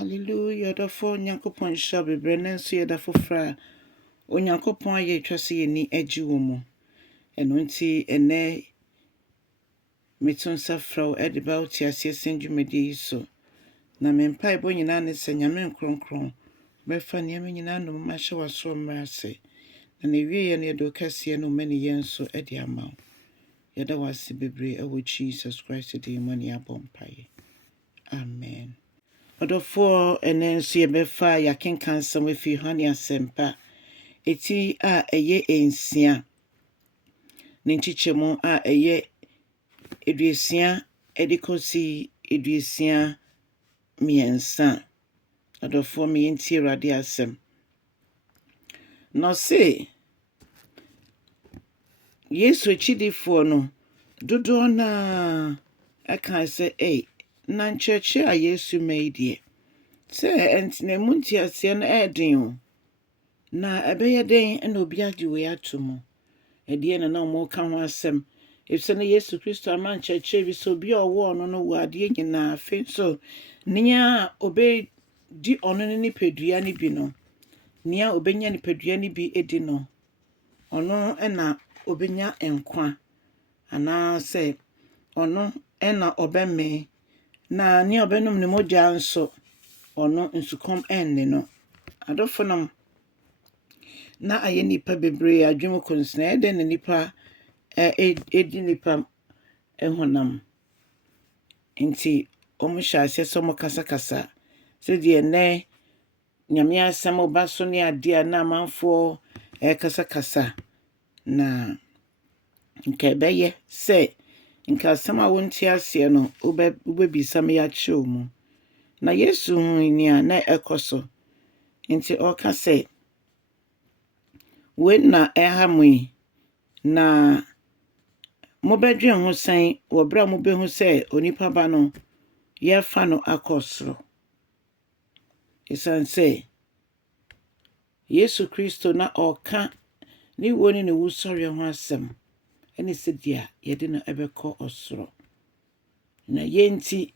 Hallelujah. The four Yankopon shall be brennan, so the for fra. O Yankopon ye trusty ni edgewomo. And unti ene meton safro edibout ya send you medi so. Na mempa ebo nyina ne se nyame nkronkron. Befa nyame nyina no mashe waso mercy. Na ne wie ye ne do kase no mani yenso edi amaw. Yada wasi bebre ewo Jesus Christ di money abompaye. Amen. Odofo enenso ye befa ya kenkan sam efi hani asempa. Eti a eye ensia. Ninchichemu a eye eduesia edikosi eduesia miensa. Odofo mi enti Awurade asem. No se Yesu chidifo no dodo na aka se na ncheche a Yesu made se entine munti ase na edin na ebeye den na obi agye atomo ede na mo ka ho asem efse na Yesu Kristo ama ncheche bi so bi owo no wo ade nyina afi so nia obe di ono ni pedua ni bi no nia obenya ni pedua ni bi edi no ono na obenya enkwa ana se ono na obemme na nia obenum ne mogya nso ono nsukom enne no adofonom na aye nipa bebre adwemo konsna ede ne nipa edi nipa ehonam nti omusha ase so mokasa se de ne nyame asem obaso ne ade na manfo kasa na nke beye se nka asem a wonti ase no ubebisa me ya mu na Yesu hunia na ekoso nti oka se when na ehamui na mobedwe ho san wo bra mobehu se onipa ba no ye fa no akosro isan se Yesu Kristo na oka ni woni ne wusori ho asem eni se dia ye de no ebeko osro na yenti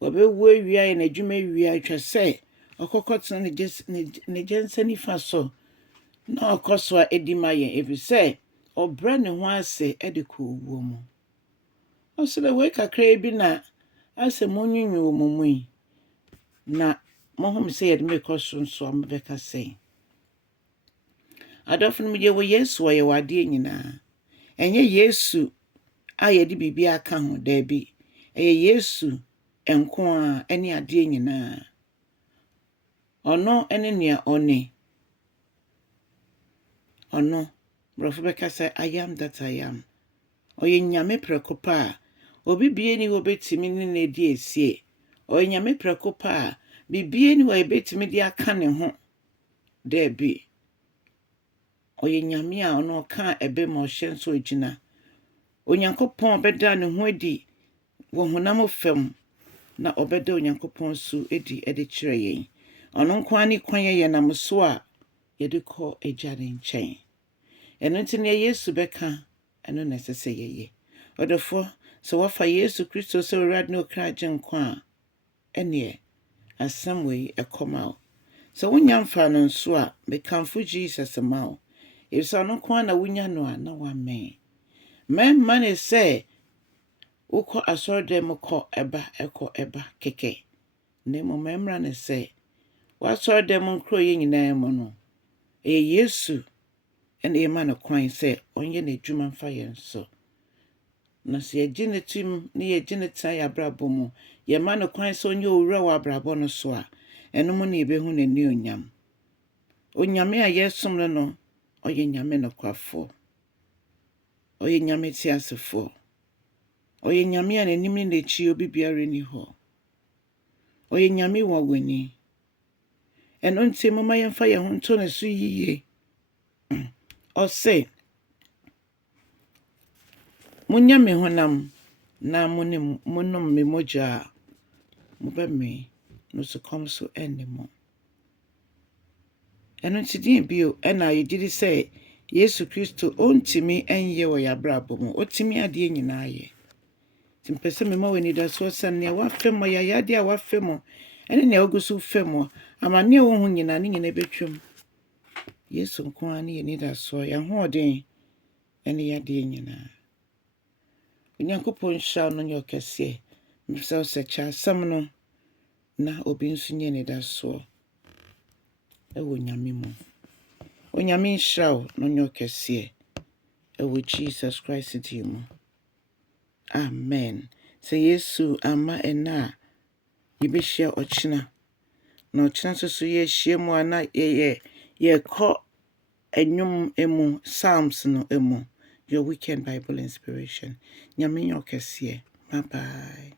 wabewu awia na adwuma awia atwa se okokotena ne jensani fa so na okoso edimaye ebise obra ne ho ase edeko owo mu osele we kakra bi na ase monyunyu omumui na mohom se yede mekoso nso ambeka se adofun mi je wo Yesu wa ye wade nyina enye Yesu ayede bibia aka ho da bi Yesu enko a ene ade nyina ono ene nea ono brofo beka say I am that I am oye nyame prekopa obi bie ni wo betimi ne na di esie oye nyame prekopa bibie ni wo betimi di aka ne ho da bi oye nyame a ono ka ebe ma ohyenso ogina onyankopon obeda ne ho adi wo honam fam na obeda onyankopon su edi ede kire yen ono nko ani kwan ye nam so a ye de ko ejare nchen eno ntine Yesu beka eno nesese ye odofo so wafa Yesu Kristo so rad no kraje nkwa ene asem we ekoma so wonya mfa no nso a bekamfo Jesus mawo ifso no kwa na wonya no a na wamen memma ne se uko asordem ko eba keke ne mo memra ne se wasordem nkro ye nyina mo no Yesu ene ye man kwan se onye na adwuma mfa ye nso na se ye gine tim ne ye gine tan ya brabo mu ye man kwan se onye owura wa brabo no so a eno mo ne behu na ni onyam onyame a yesom no oye nyame no kwafo oye nyame tiasefo oye nyame a nanim ni nechi obi biare ni ho oye nyame wo wani eno nti mama yemfa ye ho nto na so yiye ose munyame honam na munom me moja mubeme no so kom so enemo eno nti din bio ena yegidi se Yesu Kristo ontimi enye wo ya brabo mu otimi ade nyina ye timpese me ma wani da so san ne wafemo ya yade a wafemo ɛne nea ogu so fam hɔ amanneɛ wo ho nyinaa ne nyinaa bɛtwam yesu nko ara ne yɛ nidasoɔ yɛn hoɔden ɛne yɛadeɛ nyinaa onyankopɔn nhyira no nyɛ ɔkɛseɛ mbisa wo sɛ kyɛ asɛm no na obi nso nyɛ nidasoɔ ɛwɔ nyame mu onyame nhyira wo no nyɛ ɔkɛseɛ ɛwɔ Jesus Christ din mu amen sɛ yesu ama ɛna a yɛbɛhyia ɔkyena na ɔkyena nso so yɛhyia mu a na yɛkɔ ɛnwom emu psalms no emu your weekend Bible inspiration nyame nyɛ ɔkɛseɛ bye bye